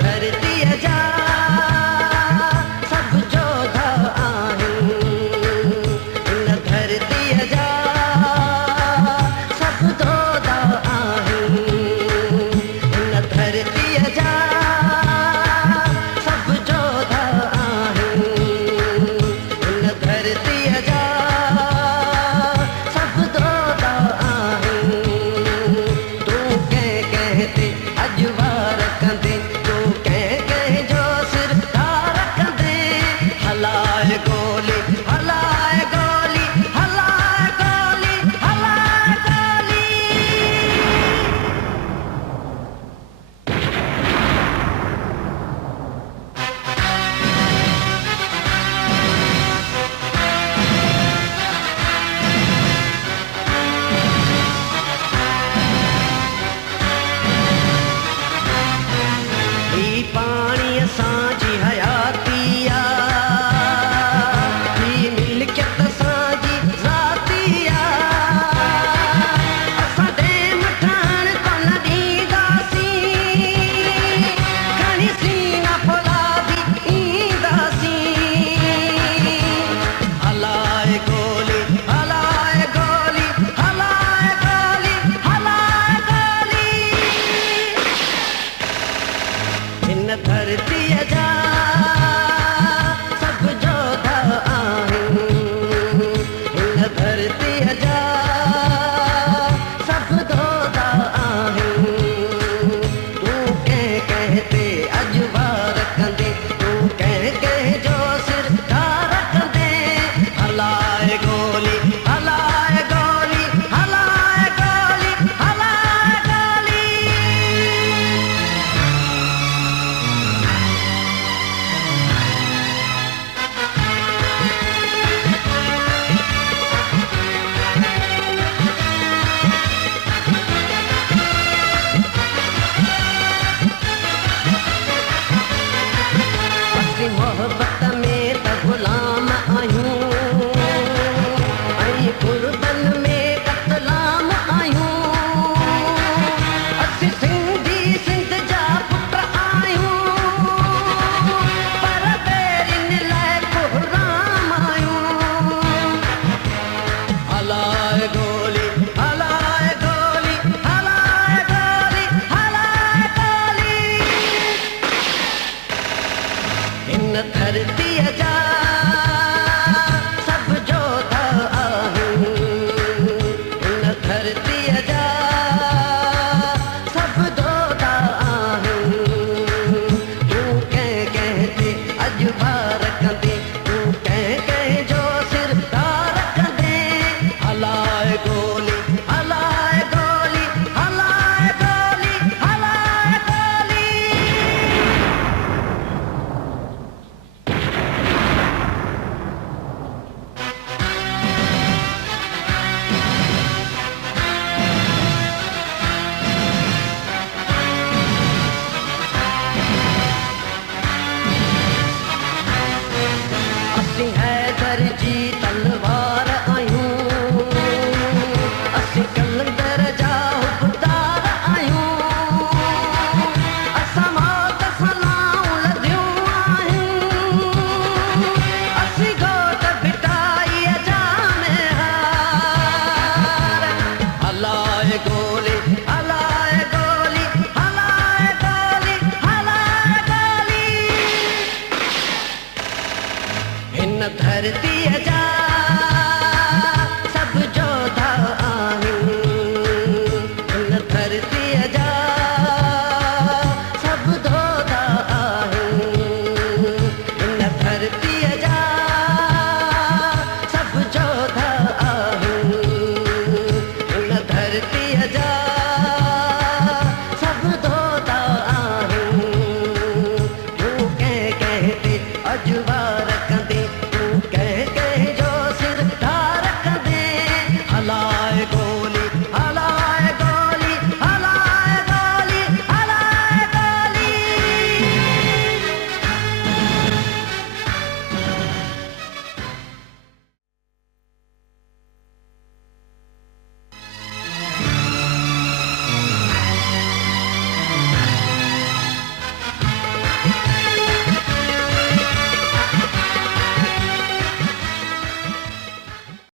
धरती जा सब जोधा आहिनि, इन धरती जा सब जोधा आहिनि, इन धरती जा सब जोधा आहिनि, इन धरती जा सब जोधा आहिनि। तूं कंहिं कंहिं ते अजवार कंदे, तूं कंहिं कंहिं जो सिर धार कंदे, हलाए गोली हलाए गोली हलाए गोली हलाए गोली। ही पाणी असांजी हयाती आ, ही मिल्कियत असांजी ज़ाती आ। असां डेम ठहण कोन ॾींदासीं, खणी सीना फौलादी ईंदासीं। हलाए गोली हलाए गोली हलाए गोली हलाए गोली। इन धरती